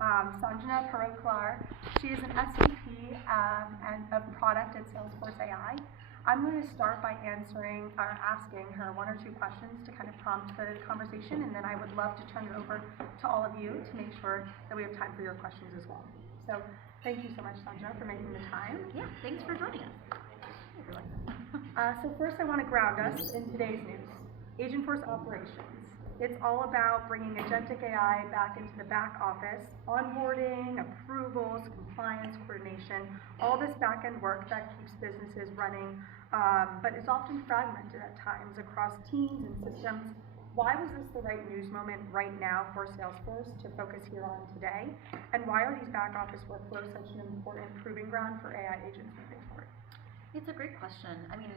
Sanjna Parukler. She is an SVP and of product at Salesforce AI. I'm going to start by asking her one or two questions to kind of prompt the conversation, and then I would love to turn it over to all of you to make sure that we have time for your questions as well. So thank you so much, Sanjna, for making the time. Yeah, thanks for joining us. So first I want to ground us in today's news. Agentforce Operations. It's all about bringing Agentic AI back into the back office, onboarding, approvals, compliance, coordination, all this back-end work that keeps businesses running, but is often fragmented at times across teams and systems. Why was this the right news moment right now for Salesforce to focus here on today? And why are these back office workflows such an important proving ground for AI agents moving forward? It's a great question. I mean,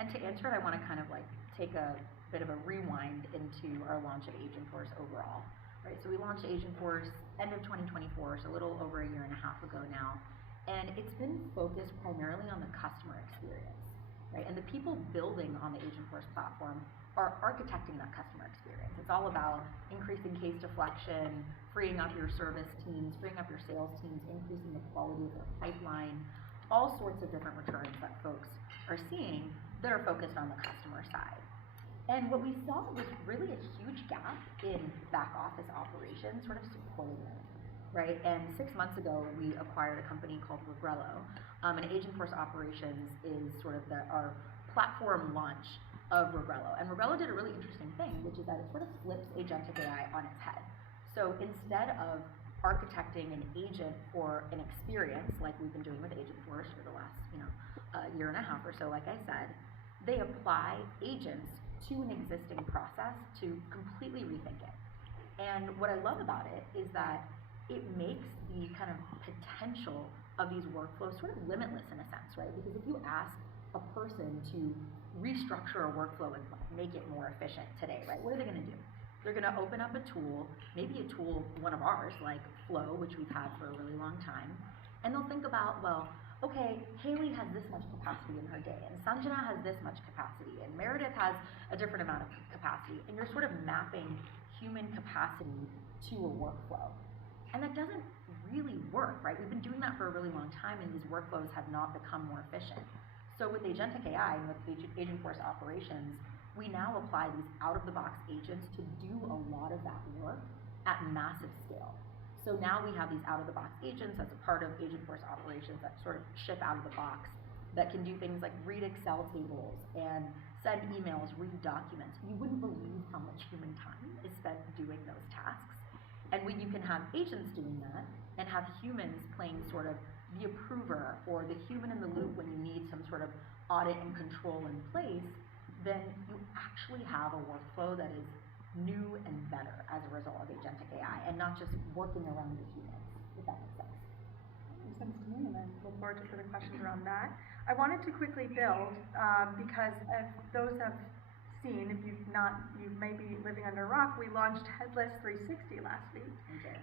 and to answer it, I want to kind of like take a bit of a rewind into our launch of Agentforce overall, right? So we launched Agentforce end of 2024, so a little over a year and a half ago now, and it's been focused primarily on the customer experience, right? And the people building on the Agentforce platform are architecting that customer experience. It's all about increasing case deflection, freeing up your service teams, freeing up your sales teams, increasing the quality of their pipeline, all sorts of different returns that folks are seeing that are focused on the customer side. And what we saw was really a huge gap in back office operations, sort of supporting them, right? And 6 months ago, we acquired a company called Regrello, and Agentforce Operations is sort of our platform launch of Regrello. And Regrello did a really interesting thing, which is that it sort of flips Agentic AI on its head. So instead of architecting an agent for an experience like we've been doing with Agentforce for the last, year and a half or so, like I said, they apply agents to an existing process to completely rethink it. And what I love about it is that it makes the kind of potential of these workflows sort of limitless in a sense, right? Because if you ask a person to restructure a workflow and make it more efficient today, right, what are they going to do? They're going to open up a tool, maybe a tool, one of ours, like Flow, which we've had for a really long time, and they'll think about, well, okay, Hayley has this much capacity in her day, and Sanjna has this much capacity, and Meredith has a different amount of capacity, and you're sort of mapping human capacity to a workflow. And that doesn't really work, right? We've been doing that for a really long time, and these workflows have not become more efficient. So with Agentic AI and with Agentforce Operations, we now apply these out-of-the-box agents to do a lot of that work at massive scale. So now we have these out-of-the-box agents as a part of Agentforce Operations that sort of ship out of the box, that can do things like read Excel tables and send emails, read documents. You wouldn't believe how much human time is spent doing those tasks. And when you can have agents doing that and have humans playing sort of the approver or the human in the loop when you need some sort of audit and control in place, then you actually have a workflow that is new and better as a result of Agentic AI, and not just working around the humans, if that makes sense. Makes sense to me, and I look forward to further questions around that. I wanted to quickly build, because if those have seen, if you've not, you may be living under a rock, we launched Headless 360 last week. Okay.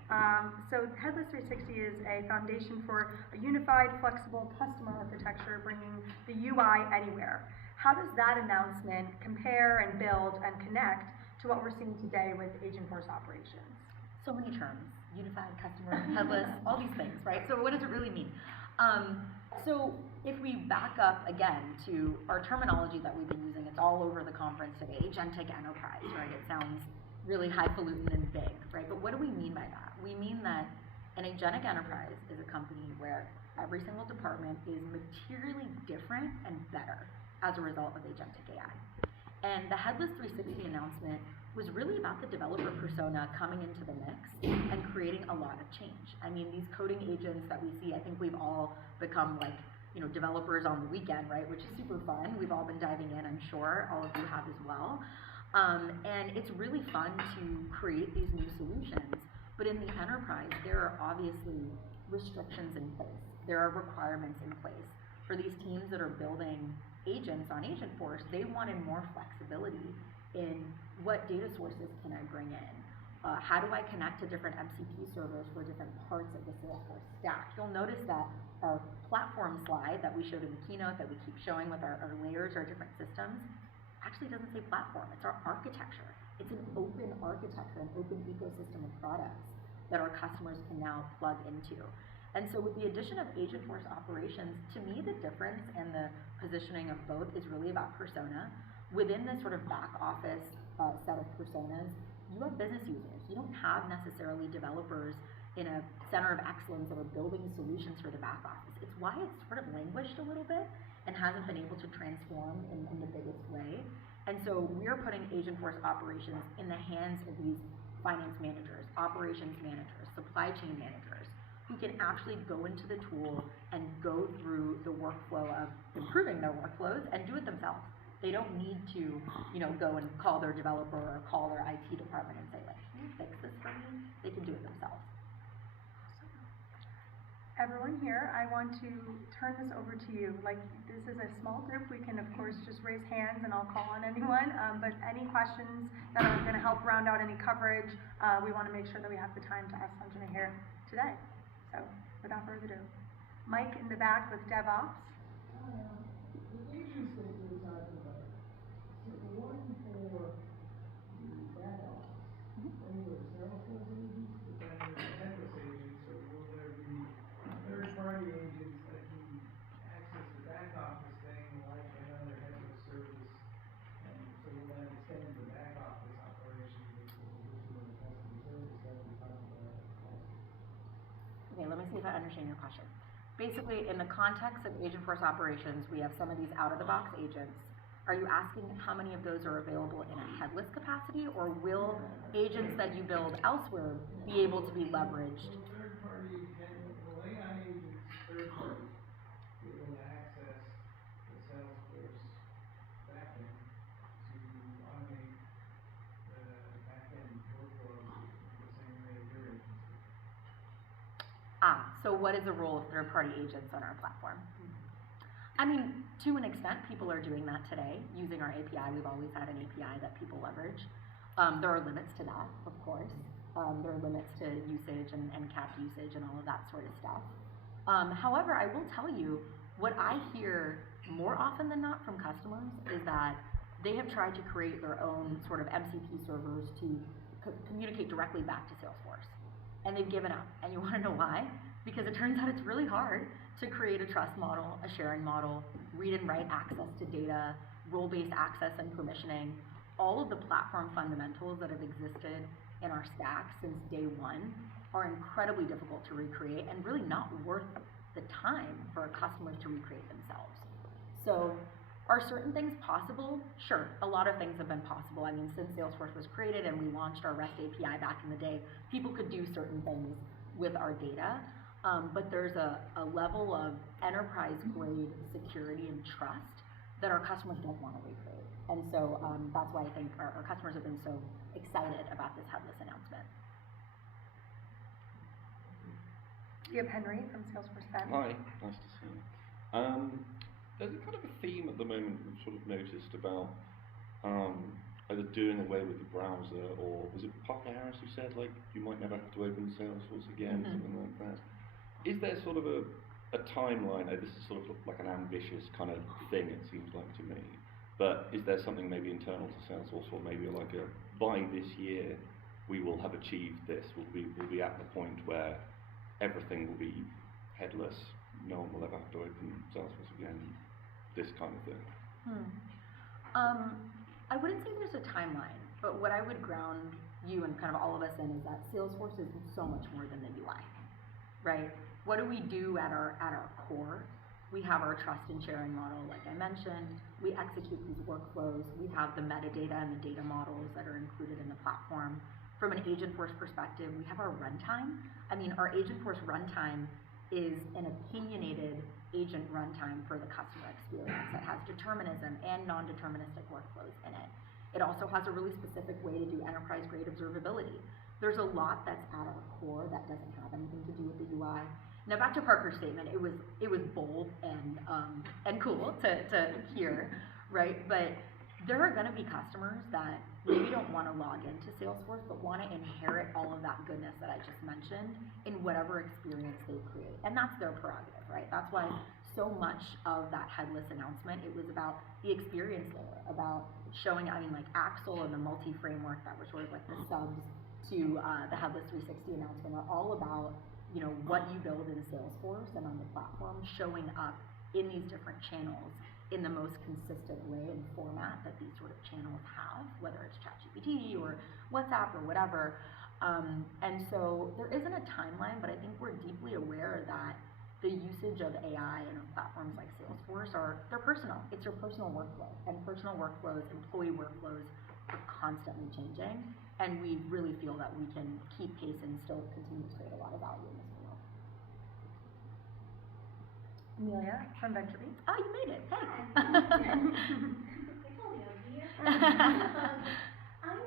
So Headless 360 is a foundation for a unified, flexible customer architecture, bringing the UI anywhere. How does that announcement compare and build and connect to what we're seeing today with Agentforce Operations? So many terms: unified, customer, headless, all these things, right? So what does it really mean? So if we back up again to our terminology that we've been using, it's all over the conference today, Agentic Enterprise, right? It sounds really highfalutin and big, right? But what do we mean by that? We mean that an Agentic Enterprise is a company where every single department is materially different and better as a result of Agentic AI. And the Headless 360 announcement was really about the developer persona coming into the mix and creating a lot of change. I mean, these coding agents that we see, I think we've all become like, developers on the weekend, right? Which is super fun. We've all been diving in, I'm sure all of you have as well. And it's really fun to create these new solutions. But in the enterprise, there are obviously restrictions in place. There are requirements in place. For these teams that are building agents on Agentforce, they wanted more flexibility in what data sources can I bring in? How do I connect to different MCP servers for different parts of the Salesforce stack? You'll notice that our platform slide that we showed in the keynote, that we keep showing with our layers, our different systems, actually doesn't say platform. It's our architecture. It's an open architecture, an open ecosystem of products that our customers can now plug into. And so with the addition of Agentforce Operations, to me the difference and the positioning of both is really about persona. Within this sort of back office set of personas, you have business users. You don't have necessarily developers in a center of excellence that are building solutions for the back office. It's why it's sort of languished a little bit and hasn't been able to transform in the biggest way. And so we're putting Agentforce Operations in the hands of these finance managers, operations managers, supply chain managers, who can actually go into the tool and go through the workflow of improving their workflows and do it themselves. They don't need to, go and call their developer or call their IT department and say, like, can you fix this for me? They can do it themselves. Everyone here, I want to turn this over to you. Like, this is a small group. We can, of course, just raise hands and I'll call on anyone. But any questions that are going to help round out any coverage, we want to make sure that we have the time to ask Sanjna here today. So, without further ado, Mike in the back with DevOps. The agents that you were talking about, so the one for the back office, those are Salesforce agents, but then there's the headless agents, so will there be third-party agents that can access the back office thing like another headless service, and so will that extend to the back office operations as opposed to the customer service that we talked about also? Okay, let me see if I understand your question. Basically, in the context of Agentforce Operations, we have some of these out-of-the-box agents. Are you asking how many of those are available in a headless capacity, or will agents that you build elsewhere be able to be leveraged? So third-party, will AI agents, third-party, be able to access the Salesforce backend to automate the backend workflows the same way your agents do? So what is the role of third-party agents on our platform? I mean, to an extent, people are doing that today, using our API. We've always had an API that people leverage. There are limits to that, of course. There are limits to usage and capped usage and all of that sort of stuff. However, I will tell you, what I hear more often than not from customers is that they have tried to create their own sort of MCP servers to communicate directly back to Salesforce. And they've given up. And you want to know why? Because it turns out it's really hard to create a trust model, a sharing model, read and write access to data, role-based access and permissioning. All of the platform fundamentals that have existed in our stack since day one are incredibly difficult to recreate and really not worth the time for customers to recreate themselves. So are certain things possible? Sure, a lot of things have been possible. I mean, since Salesforce was created and we launched our REST API back in the day, people could do certain things with our data. But there's a level of enterprise-grade security and trust that our customers don't want to recreate. And so that's why I think our customers have been so excited about this headless announcement. We have Henry from Salesforce Ben. Hi, nice to see you. There's a kind of a theme at the moment we've sort of noticed about either doing away with the browser, or was it Parker Harris who said, like, you might never have to open Salesforce again, something like that. Is there sort of a timeline? This is sort of like an ambitious kind of thing, it seems like to me. But is there something maybe internal to Salesforce, or maybe like by this year we will have achieved this? We'll be at the point where everything will be headless. No one will ever have to open Salesforce again. This kind of thing. I wouldn't say there's a timeline, but what I would ground you and kind of all of us in is that Salesforce is so much more than the UI, right? What do we do at our core? We have our trust and sharing model, like I mentioned. We execute these workflows. We have the metadata and the data models that are included in the platform. From an Agentforce perspective, we have our runtime. I mean, our Agentforce runtime is an opinionated agent runtime for the customer experience that has determinism and non-deterministic workflows in it. It also has a really specific way to do enterprise-grade observability. There's a lot that's at our core that doesn't have anything to do with the UI. Now back to Parker's statement, it was bold and cool to hear, right? But there are going to be customers that maybe don't want to log into Salesforce, but want to inherit all of that goodness that I just mentioned in whatever experience they create. And that's their prerogative, right? That's why so much of that headless announcement, it was about the experience layer, about showing, I mean, like Axel and the multi-framework that were sort of like the subs to the Headless 360 announcement are all about, what you build in Salesforce and on the platform showing up in these different channels in the most consistent way and format that these sort of channels have, whether it's ChatGPT or WhatsApp or whatever. And so there isn't a timeline, but I think we're deeply aware that the usage of AI in platforms like Salesforce they're personal. It's your personal workflow, and personal workflows, employee workflows are constantly changing, and we really feel that we can keep pace and still continue to create a lot of value in this field. Amelia from VentureBeat. Oh, you made it. Hey. It's only a year. I'm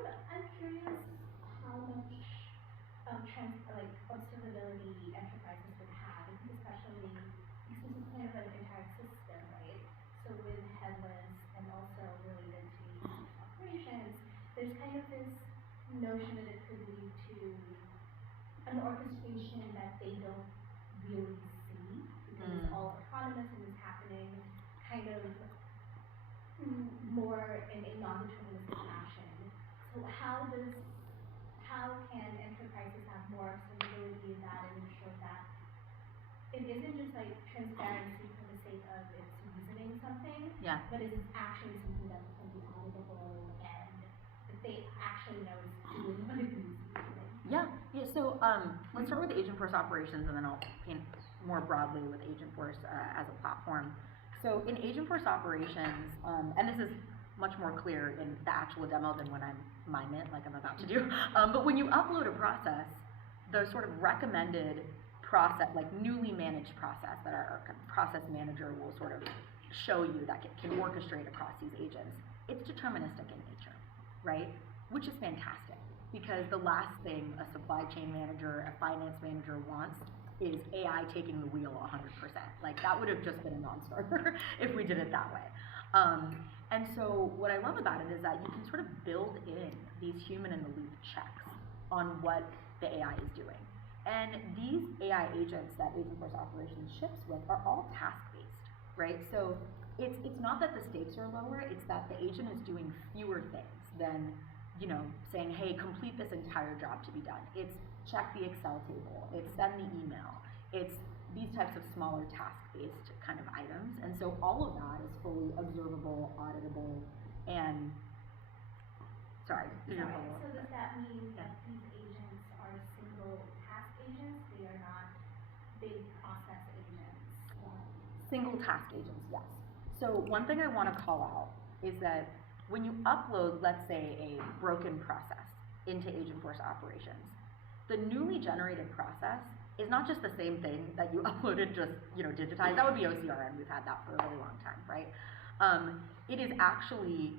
curious how much observability enterprises would have, especially because this is kind of an entire system, right? So with headless and also related to operations, there's kind of this notion that it could lead to an orchestration that they don't really see because it's all autonomous and it's happening kind of more in a non-deterministic fashion. So how can enterprises have more observability of that and ensure that it isn't just like transparency for the sake of it's reasoning something, Yeah. but it's actually something that can be auditable and that they actually know it's doing what it needs to be doing? Yeah. So let's start with Agentforce Operations, and then I'll paint more broadly with Agentforce as a platform. So in Agentforce Operations, and this is much more clear in the actual demo than when I'm mime it, like I'm about to do. But when you upload a process, the sort of recommended process, like newly managed process that our process manager will sort of show you that can orchestrate across these agents, it's deterministic in nature, right? Which is fantastic, because the last thing a supply chain manager, a finance manager wants is AI taking the wheel 100%. Like, that would have just been a non-starter if we did it that way. And so what I love about it is that you can sort of build in these human-in-the-loop checks on what the AI is doing. And these AI agents that Agentforce Operations ships with are all task-based, right? So it's not that the stakes are lower, it's that the agent is doing fewer things than, saying, hey, complete this entire job to be done. It's check the Excel table, it's send the email, it's these types of smaller task-based kind of items. And so all of that is fully observable, auditable, and sorry. So does that mean that these agents are single task agents? They are not big process agents? Single task agents, yes. So one thing I want to call out is that when you upload, let's say, a broken process into Agentforce Operations, the newly generated process is not just the same thing that you uploaded, just digitized. That would be OCR, and we've had that for a really long time, right? It is actually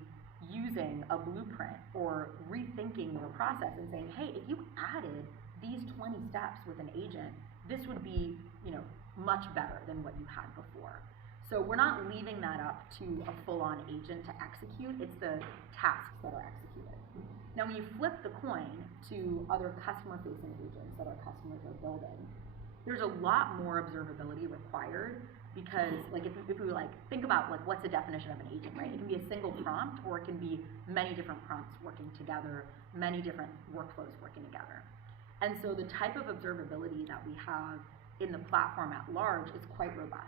using a blueprint or rethinking your process and saying, hey, if you added these 20 steps with an agent, this would be much better than what you had before. So we're not leaving that up to a full-on agent to execute. It's the tasks that are executed. Now, when you flip the coin to other customer-facing agents that our customers are building, there's a lot more observability required, because if we think about what's the definition of an agent, right? It can be a single prompt, or it can be many different prompts working together, many different workflows working together. And so the type of observability that we have in the platform at large is quite robust.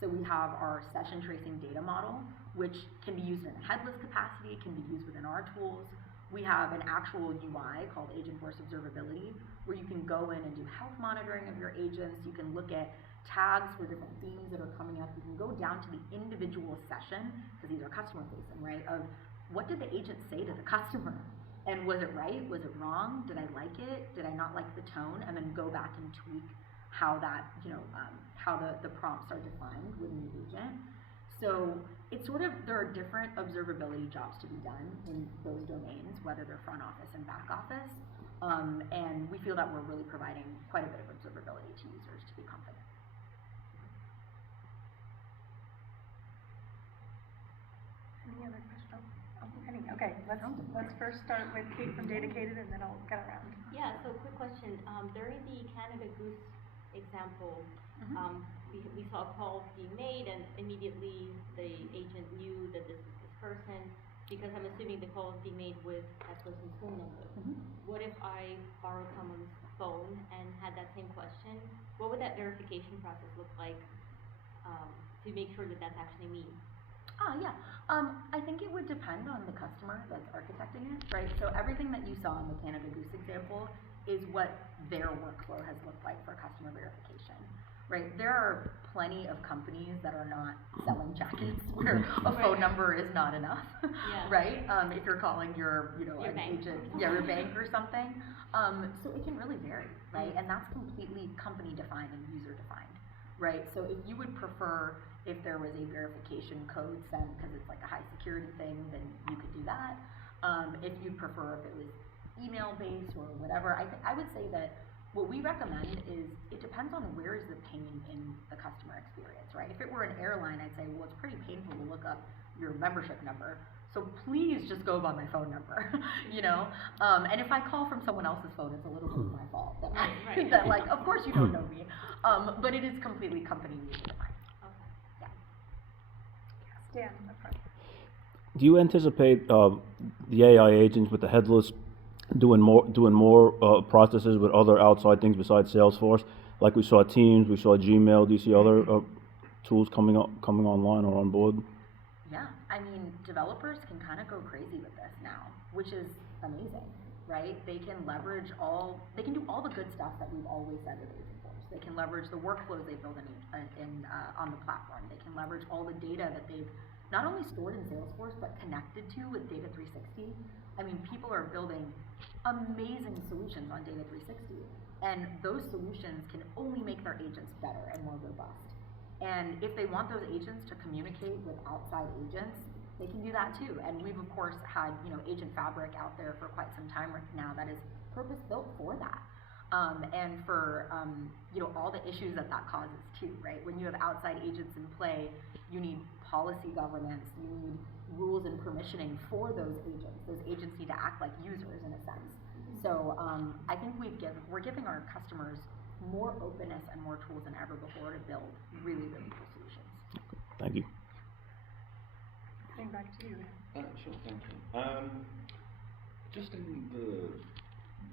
So we have our session tracing data model, which can be used in a headless capacity, can be used within our tools. We have an actual UI called Agentforce Observability, where you can go in and do health monitoring of your agents. You can look at tags for different themes that are coming up. You can go down to the individual session, because these are customer facing, right? Of what did the agent say to the customer? And was it right? Was it wrong? Did I like it? Did I not like the tone? And then go back and tweak how that, how the prompts are defined within the agent. So it's there are different observability jobs to be done in those domains, whether they're front office and back office. And we feel that we're really providing quite a bit of observability to users to be confident. Any other questions? Okay, let's first start with Kate from Dedicated, and then I'll get around. Yeah, so quick question. During the Canada Goose example, we saw calls being made, and immediately the agent knew that this is this person. because I'm assuming the call is being made with that person's phone number. What if I borrow someone's phone and had that same question? What would that verification process look like to make sure that that's actually me? Yeah. I think it would depend on the customer that's architecting it, right? So everything that you saw in the Canada Goose example is what their workflow has looked like for customer verification, right? There are plenty of companies that are not selling jackets where a phone number is not enough, right? If you're calling your, an bank. agent, your bank or something. So it can really vary, right? And that's completely company defined and user defined, right? So if you would prefer if there was a verification code sent because it's like a high security thing, then you could do that. If you prefer if it was email based or whatever, I would say that what we recommend is it depends on where is the pain in the customer experience, right? If it were an airline, I'd say, well, it's pretty painful to look up your membership number. So please just go by my phone number, And if I call from someone else's phone, it's a little bit my fault that that like, of course you don't know me, but it is completely company user defined. Stan, up front. Do you anticipate the AI agents with the headless doing more processes with other outside things besides Salesforce? Like we saw Teams, we saw Gmail. Do you see other tools coming online or on board? Yeah, I mean, developers can kind of go crazy with this now, which is amazing, right? They can do all the good stuff that we've always said with Agentforce. They can leverage the workflows they build on the platform. They can leverage all the data that they've not only stored in Salesforce, but connected to with Data 360. I mean, people are building amazing solutions on Data 360, and those solutions can only make their agents better and more robust. And if they want those agents to communicate with outside agents, they can do that too. And we've of course had, Agent Fabric out there for quite some time right now that is purpose-built for that. And for all the issues that causes too, right? When you have outside agents in play, you need policy governance, you need rules and permissioning for those agents. Those agents need to act like users in a sense. So I think we're giving our customers more openness and more tools than ever before to build really, really cool solutions. Thank you. Going back to you. Sure, thank you. Just in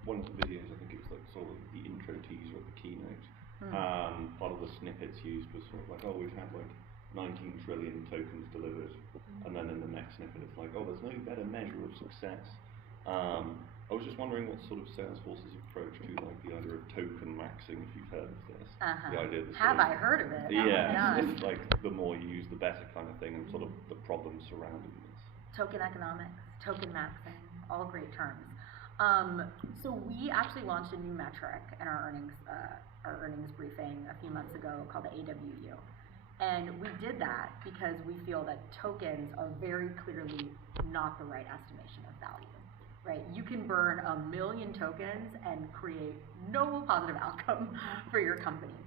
one of the videos, I think it was like sort of the intro teaser of the keynote. Part of the snippets used was sort of like, we've had like 19 trillion tokens delivered, and then in the next snippet it's like, there's no better measure of success. I was just wondering what sort of Salesforce's approach to like the idea of token maxing, if you've heard of this. The idea that I heard of it? Yeah, it's like the more you use, the better kind of thing, and sort of the problems surrounding this. Token economics, token maxing, all great terms. So we actually launched a new metric in our earnings briefing a few months ago called the AWU. And we did that because we feel that tokens are very clearly not the right estimation of value, right? You can burn 1 million tokens and create no positive outcome for your company.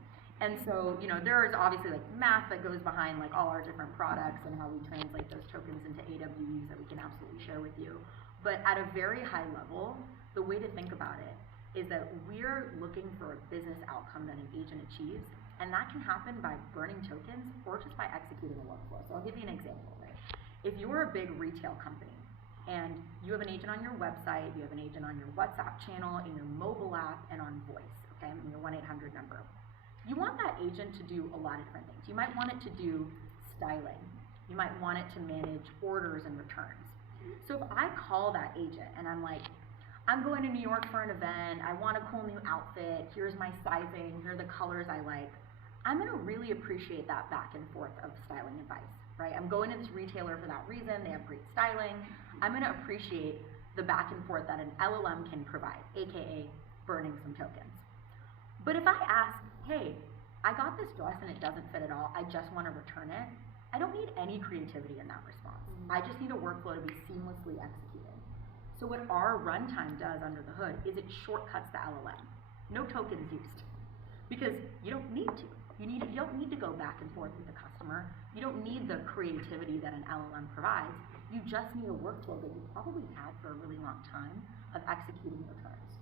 And so, there is obviously like math that goes behind like all our different products and how we translate those tokens into AWUs that we can absolutely share with you. But at a very high level, the way to think about it is that we're looking for a business outcome that an agent achieves, and that can happen by burning tokens or just by executing a workflow. So I'll give you an example, right? If you're a big retail company and you have an agent on your website, you have an agent on your WhatsApp channel, in your mobile app, and on voice, okay, and your 1-800 number. You want that agent to do a lot of different things. You might want it to do styling. You might want it to manage orders and returns. So if I call that agent and I'm like, I'm going to New York for an event, I want a cool new outfit, here's my sizing, here are the colors I like, I'm gonna really appreciate that back and forth of styling advice, right? I'm going to this retailer for that reason, they have great styling. I'm gonna appreciate the back and forth that an LLM can provide, AKA burning some tokens. But if I ask, hey, I got this dress and it doesn't fit at all, I just wanna return it, I don't need any creativity in that response. I just need a workflow to be seamlessly executed. So what our runtime does under the hood is it shortcuts the LLM. No tokens used. Because you don't need to. You don't need to go back and forth with the customer. You don't need the creativity that an LLM provides. You just need a workflow that you probably had for a really long time of executing returns.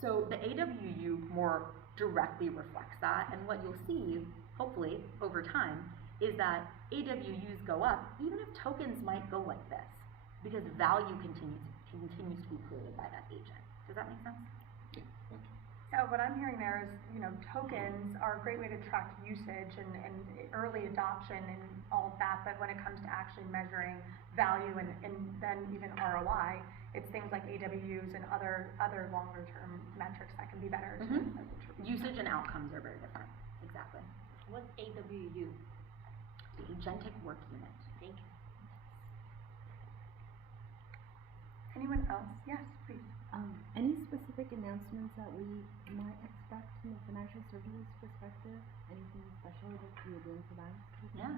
So the AWU more directly reflects that, and what you'll see, hopefully, over time, is that AWUs go up, even if tokens might go like this. because value continues to be created by that agent. Does that make sense? So what I'm hearing there is, tokens are a great way to track usage and early adoption and all of that, but when it comes to actually measuring value and then even ROI, it's things like AWUs and other longer term metrics that can be better. Usage and outcomes are very different. Exactly. What's AWU? The Agentic Work Unit. Thank you. Anyone else? Yes, please. Any specific announcements that we might expect from a financial services perspective? Anything special that you're doing for that? Yeah.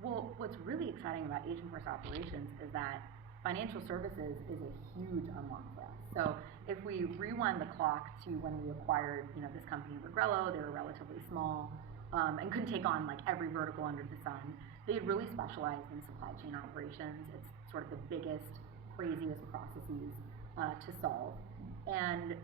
Well, what's really exciting about Agentforce Operations is that financial services is a huge unlock for us. So if we rewind the clock to when we acquired, this company Regrello, they were relatively small and couldn't take on like every vertical under the sun. They had really specialized in supply chain operations. It's sort of the biggest, craziest processes to solve. And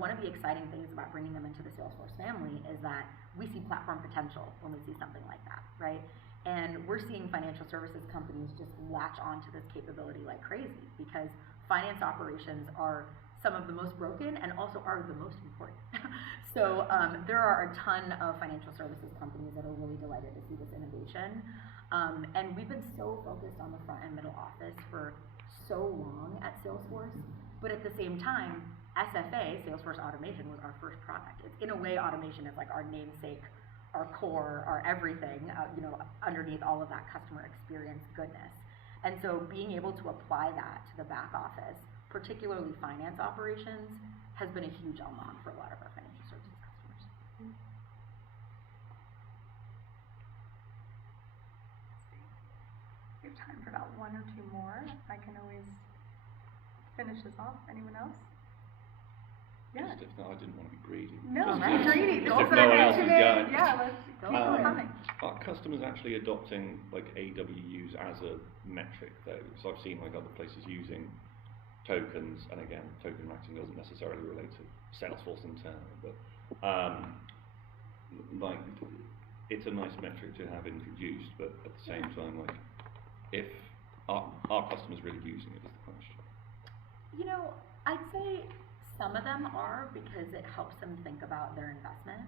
one of the exciting things about bringing them into the Salesforce family is that we see platform potential when we see something like that, right? And we're seeing financial services companies just latch onto this capability like crazy because finance operations are some of the most broken and also are the most important. So there are a ton of financial services companies that are really delighted to see this innovation. And we've been so focused on the front and middle office for so long at Salesforce, but at the same time, SFA, Salesforce Automation, was our first product. It's, in a way, automation is like our namesake, our core, our everything, underneath all of that customer experience goodness. And so being able to apply that to the back office, particularly finance operations, has been a huge unlock for a lot of our financial services customers. We have time for about one or two more. I can always finish this off. Anyone else? Yeah. Just if not, I didn't want to be greedy. No, Just be greedy. As Go if for no it. one else is going. Yeah, let's keep it coming. Are customers actually adopting like AWUs as a metric though? So I've seen like other places using tokens, and again, token matching doesn't necessarily relate to Salesforce internally, but like it's a nice metric to have introduced, but at the same time, like if are customers really using it is the question. I'd say some of them are because it helps them think about their investment.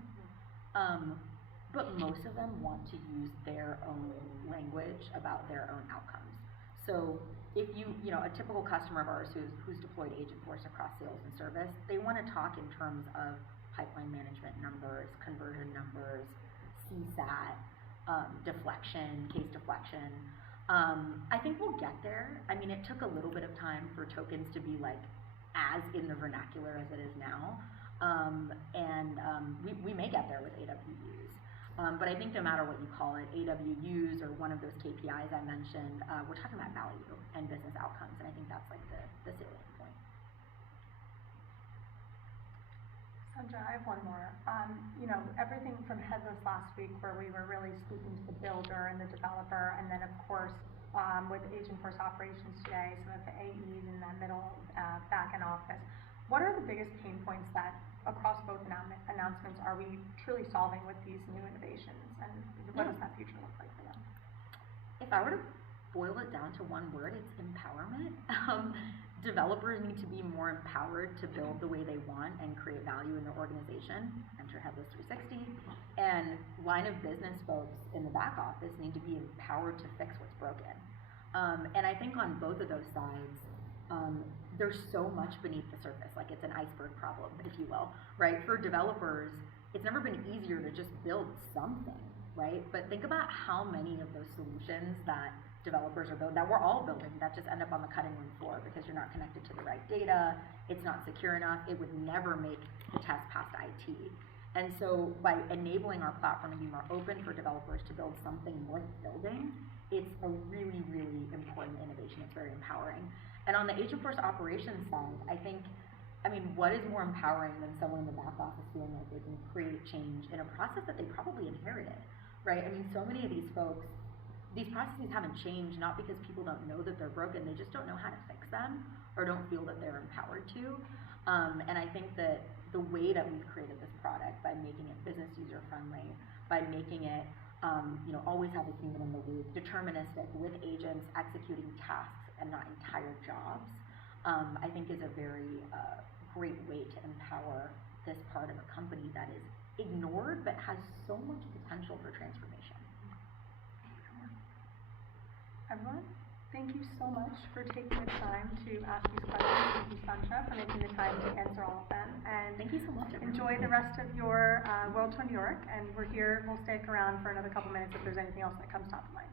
But most of them want to use their own language about their own outcomes. So if a typical customer of ours who's deployed Agentforce across sales and service, they want to talk in terms of pipeline management numbers, conversion numbers, CSAT, deflection, case deflection. I think we'll get there. I mean, it took a little bit of time for tokens to be like as in the vernacular as it is now. We may get there with AWUs. But I think no matter what you call it, AWUs or one of those KPIs I mentioned, we're talking about value and business outcomes, and I think that's like the salient point. Sanjna, I have one more. Everything from headless last week where we were really speaking to the builder and the developer, and then of course with Agentforce Operations today, some of the AEs in the middle back end office. What are the biggest pain points that across both announcements are we truly solving with these new innovations, and what does that future look like for them? If I were to boil it down to one word, it's empowerment. Developers need to be more empowered to build the way they want and create value in their organization. Enter Headless 360. And line of business folks in the back office need to be empowered to fix what's broken. And I think on both of those sides, there's so much beneath the surface, like it's an iceberg problem, if you will, right? For developers, it's never been easier to just build something, right? But think about how many of those solutions that developers are building, that we're all building, that just end up on the cutting room floor because you're not connected to the right data, it's not secure enough, it would never make the test past IT. And so by enabling our platform to be more open for developers to build something worth building, it's a really, really important innovation. It's very empowering. And on the Agentforce Operations side, what is more empowering than someone in the back office feeling like they can create change in a process that they probably inherited, right? So many of these folks, these processes haven't changed not because people don't know that they're broken, they just don't know how to fix them or don't feel that they're empowered to. And I think that the way that we've created this product, by making it business user friendly, by making it always have a human in the loop, deterministic, with agents executing tasks and not entire jobs, I think is a very great way to empower this part of a company that is ignored but has so much potential for transformation. Everyone, thank you so much for taking the time to ask these questions. Thank you, Sanjna, for making the time to answer all of them. And thank you so much. Enjoy the rest of your World Tour New York. And we'll stick around for another couple minutes if there's anything else that comes top of mind.